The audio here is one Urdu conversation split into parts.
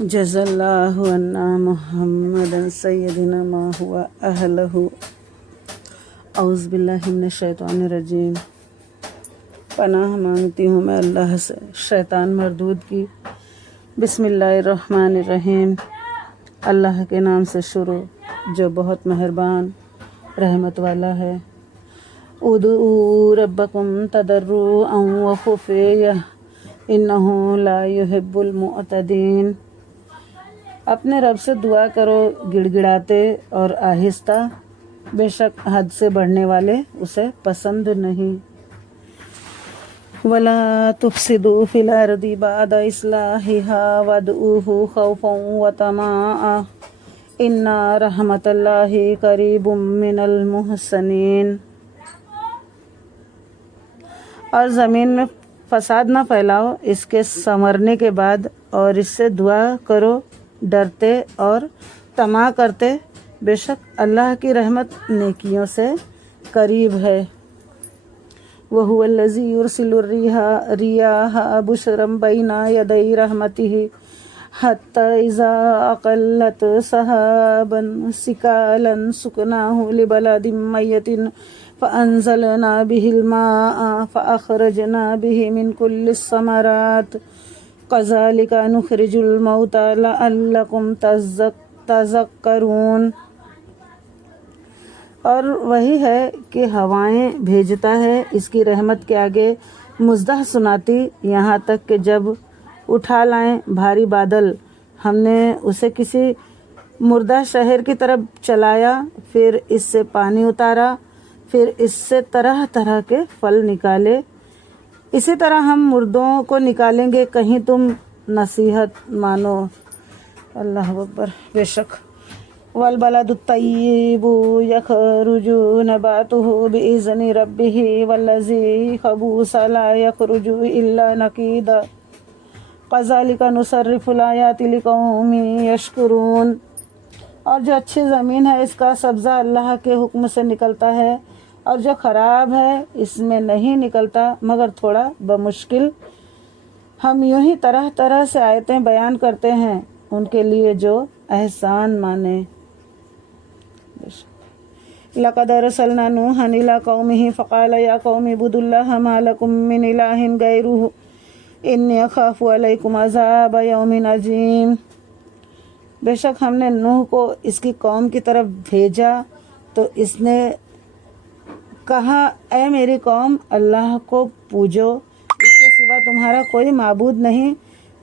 جزا اللہ عنا محمد سیدنا ما ہوا اہلہ۔ اعوذ باللہ من الشیطان الرجیم۔ پناہ مانگتی ہوں میں اللہ سے شیطان مردود کی۔ بسم اللہ الرحمن الرحیم۔ اللہ کے نام سے شروع جو بہت مہربان رحمت والا ہے۔ ادعوا ربکم تضرعا وخفیہ انہ لا یحب المعتدین۔ اپنے رب سے دعا کرو گڑ گڑاتے اور آہستہ، بے شک حد سے بڑھنے والے اسے پسند نہیں۔ وَلَا تُفْسِدُوا فِي الْأَرْضِ بَعْدَ إِصْلَاحِهَا وَادْعُوهُ خَوْفًا وَطَمَعًا إِنَّ رَحْمَتَ اللَّهِ قَرِيبٌ مِّنَ الْمُحْسِنِينَ۔ اور زمین میں فساد نہ پھیلاؤ اس کے سنورنے کے بعد، اور اس سے دعا کرو ڈرتے اور طمع کرتے، بے شک اللہ کی رحمت نیکیوں سے قریب ہے۔ وَهُوَ الَّذِي يُرْسِلُ الرِّيَاحَ بُشْرًا بَيْنَ يَدَيْ رَحْمَتِهِ حَتَّى إِذَا أَقَلَّتْ سَحَابًا ثِقَالًا سُقْنَاهُ لِبَلَدٍ مَّيِّتٍ فَأَنزَلْنَا بِهِ الْمَاءَ فَأَخْرَجْنَا بِهِ مِن كُلِّ الثَّمَرَاتِ كَذَلِكَ نُخْرِجُ الْمَوْتَىٰ لَعَلَّكُمْ تَذَكَّرُونَ۔ اور وہی ہے کہ ہوائیں بھیجتا ہے اس کی رحمت کے آگے مزدح سناتی، یہاں تک کہ جب اٹھا لائیں بھاری بادل، ہم نے اسے کسی مردہ شہر کی طرف چلایا، پھر اس سے پانی اتارا، پھر اس سے طرح طرح کے پھل نکالے، اسی طرح ہم مردوں کو نکالیں گے، کہیں تم نصیحت مانو۔ اللہ اکبر۔ بے شک والبلد الطیب یخرج نباتہ بإذن ربہ والذی خبوث لا یخرج الا نقیدا کذالک نصرف الآیات لقوم یشکرون۔ اور جو اچھی زمین ہے اس کا سبزہ اللہ کے حکم سے نکلتا ہے، اور جو خراب ہے اس میں نہیں نکلتا مگر تھوڑا بمشکل۔ ہم یوں ہی طرح طرح سے آیتیں بیان کرتے ہیں ان کے لیے جو احسان مانے۔ لَقَدْ أَرْسَلْنَا نُوحًا إِلَىٰ قَوْمِهِ فَقَالَ يَا قَوْمِ اعْبُدُوا اللَّهَ مَا لَكُم مِّنْ إِلَٰهٍ غَيْرُهُ إِنِّي أَخَافُ عَلَيْكُمْ عَذَابَ يَوْمٍ عَظِيمٍ۔ بے شک ہم نے نوح کو اس کی قوم کی طرف بھیجا تو اس نے کہا، اے میری قوم، اللہ کو پوجو، اس کے سوا تمہارا کوئی معبود نہیں،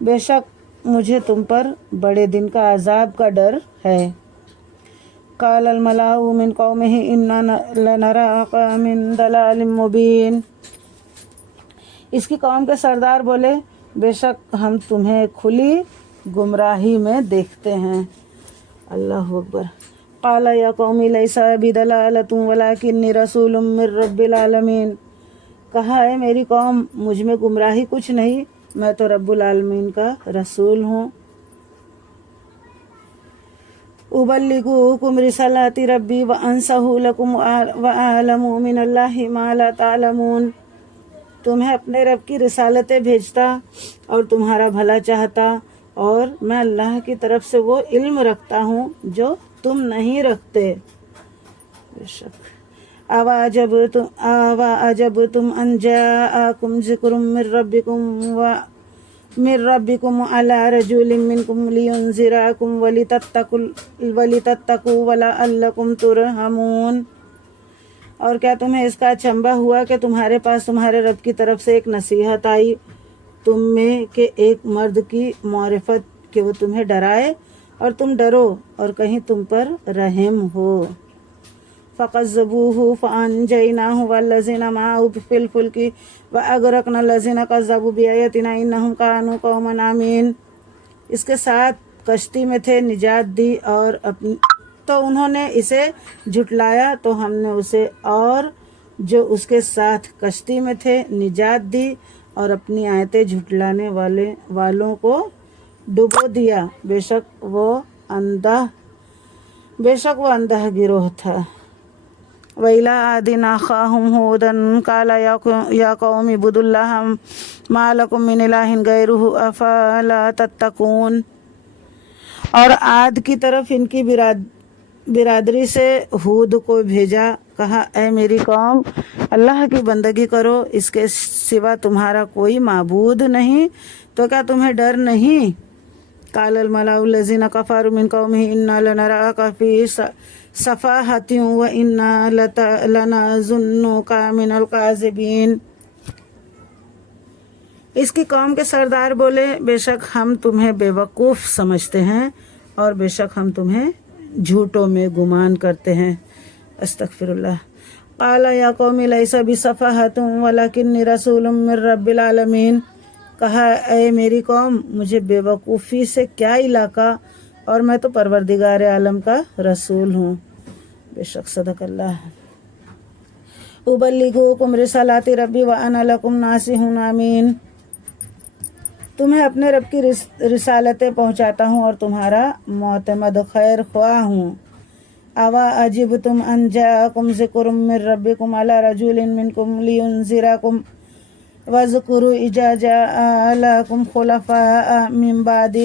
بے شک مجھے تم پر بڑے دن کا عذاب کا ڈر ہے۔ قال الملأ من قومه إنا لنراك من ضلال مبين۔ اس کی قوم کے سردار بولے، بے شک ہم تمہیں کھلی گمراہی میں دیکھتے ہیں۔ اللہ اکبر۔ قال یا قوم لیس بی ضلالۃ ولکنی رسول من رب العالمین۔ کہا، ہے میری قوم، مجھ میں گمراہی کچھ نہیں، میں تو رب العالمین کا رسول ہوں۔ ابلغکم رسالات ربی وانصح لکم واعلم من اللہ ما لا تعلمون۔ تمہیں اپنے رب کی رسالتیں بھیجتا اور تمہارا بھلا چاہتا، اور میں اللہ کی طرف سے وہ علم رکھتا ہوں جو تم نہیں رکھتے۔ بے شک اَوَعَجَبْتُمْ أَنْ جَاءَكُمْ ذِكْرٌ مِّن رَّبِّكُمْ عَلَىٰ رَجُلٍ مِّنكُمْ لِيُنذِرَكُمْ وَلِتَتَّقُوا وَلَعَلَّكُمْ تُرْحَمُونَ۔ اور کیا تمہیں اس کا اچنبھا ہوا کہ تمہارے پاس تمہارے رب کی طرف سے ایک نصیحت آئی تم میں کہ ایک مرد کی معرفت کہ وہ تمہیں ڈرائے اور تم ڈرو، اور کہیں تم پر رحم ہو۔ فَكَذَّبُوهُ فَأَنجَيْنَاهُ وَالَّذِينَ مَعَهُ فِي الْفُلْكِ وَأَغْرَقْنَا الَّذِينَ كَذَّبُوا بِآيَاتِنَا إِنَّهُمْ كَانُوا قَوْمًا عَمِينَ۔ اس کے ساتھ کشتی میں تھے، نجات دی، اور تو انہوں نے اسے جھٹلایا تو ہم نے اسے اور جو اس کے ساتھ کشتی میں تھے نجات دی، اور اپنی آیتیں جھٹلانے والوں کو ڈبو دیا۔ بے شک وہ اندھا گروہ تھا۔ وَإِلَىٰ عَادٍ أَخَاهُمْ هُودًا قَالَ يَا قَوْمِ اعْبُدُوا اللَّهَ مَا لَكُم مِّنْ إِلَٰهٍ غَيْرُهُ أَفَلَا تَتَّقُونَ۔ اور عاد کی طرف ان کی برادری سے ہود کو بھیجا، کہا اے میری قوم اللہ کی بندگی کرو، اس کے سوا تمہارا کوئی معبود نہیں، تو کیا تمہیں ڈر نہیں؟ قال الملأ الذین کفروا من قومہ انا لنراک فی سفاہۃ وانا لنظنک من الکاذبین۔ اس کی قوم کے سردار بولے، بے شک ہم تمہیں بے وقوف سمجھتے ہیں اور بے شک ہم تمہیں جھوٹوں میں گمان کرتے ہیں۔ استغفر اللہ۔ قال یا قوم لیس بسفاہۃ ولکنی رسول من رب العالمین۔ کہا اے میری قوم مجھے بے وقوفی سے کیا علاقہ، اور میں تو پروردگار عالم کا رسول ہوں۔ بے شک صدق اللہ۔ ابلغکم رسالات ربی وانا لکم ناصح امین۔ تمہیں اپنے رب کی رسالتیں پہنچاتا ہوں اور تمہارا معتمد خیر خواہ ہوں۔ اوا عجبتم ان جاءکم ذکر من ربکم علی رجل منکم لینذرکم واذکروا اذ جعلکم خلفاء من بعد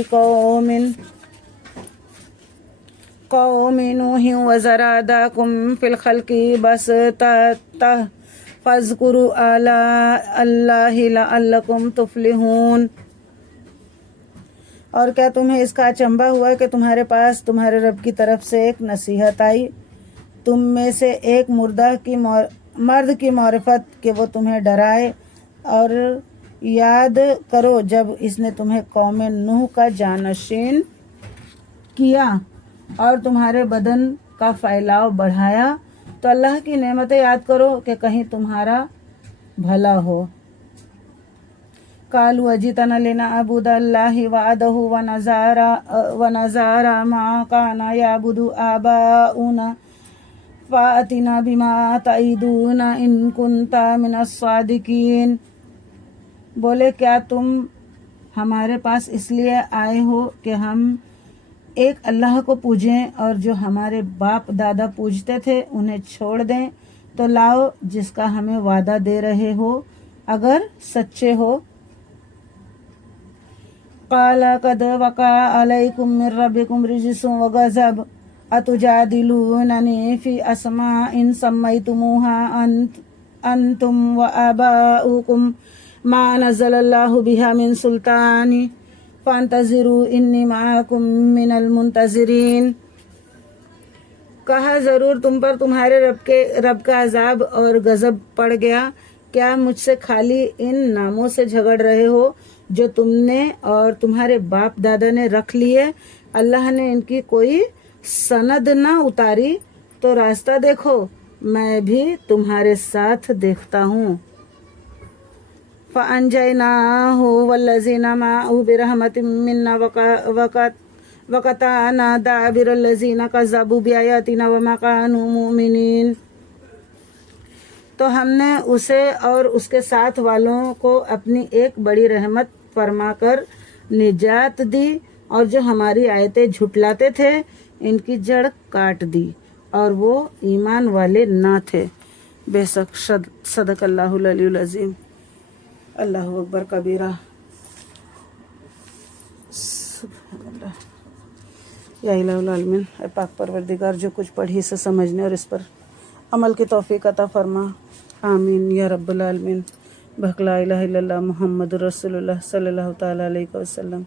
قوم نوح وزرادکم فی الخلق بسطۃ فاذکروا آلاء اللہ لعلکم تفلحون۔ اور کیا تمہیں اس کا اچنبھا ہوا کہ تمہارے پاس تمہارے رب کی طرف سے ایک نصیحت آئی، تم میں سے ایک مرد کی معرفت کہ وہ تمہیں ڈرائے، اور یاد کرو جب اس نے تمہیں قوم نوح کا جانشین کیا اور تمہارے بدن کا پھیلاؤ بڑھایا، تو اللہ کی نعمتیں یاد کرو کہ کہیں تمہارا بھلا ہو۔ قالوا اجئتنا لنعبد اللہ وحدہ ونذر ما کان یعبد آباؤنا فأتنا بما تعدنا ان کنت من الصادقین۔ بولے کیا تم ہمارے پاس اس لیے آئے ہو کہ ہم ایک اللہ کو پوجیں اور جو ہمارے باپ دادا پوجتے تھے انہیں چھوڑ دیں؟ تو لاؤ جس کا ہمیں وعدہ دے رہے ہو اگر سچے ہو۔ قال قد وقع علیکم من ربکم رجس وغضب اتجادلوننی فی اسماء سمیتموها انتم وآباؤکم ما نزل اللہ بها من سلطان فانتظروا انی معکم من المنتظرین۔ کہا ضرور تم پر تمہارے رب کا عذاب اور غضب پڑ گیا، کیا مجھ سے خالی ان ناموں سے جھگڑ رہے ہو جو تم نے اور تمہارے باپ دادا نے رکھ لیے؟ اللہ نے ان کی کوئی سند نہ اتاری، تو راستہ دیکھو میں بھی تمہارے ساتھ دیکھتا ہوں۔ فَأَنْجَيْنَاهُ وَالَّذِينَ مَعَهُ بِرَحْمَةٍ مِّنَّا وَقَطَعْنَا دَابِرَ الَّذِينَ كَذَّبُوا بِآيَاتِنَا وَمَا كَانُوا مُؤْمِنِينَ۔ تو ہم نے اسے اور اس کے ساتھ والوں کو اپنی ایک بڑی رحمت فرما کر نجات دی، اور جو ہماری آیتیں جھٹلاتے تھے ان کی جڑ کاٹ دی اور وہ ایمان والے نہ تھے۔ بے شک صدق اللہ العلی العظیم۔ اللہ اکبر کبیرہ۔ سبحان اللہ۔ یا الہ العالمین، اے پاک پروردگار جو کچھ پڑھی سے سمجھنے اور اس پر عمل کی توفیق عطا فرما، آمین یا رب العالمین۔ بحق لا الہ الا اللہ محمد رسول اللہ صلی اللہ تعالیٰ علیہ وسلم۔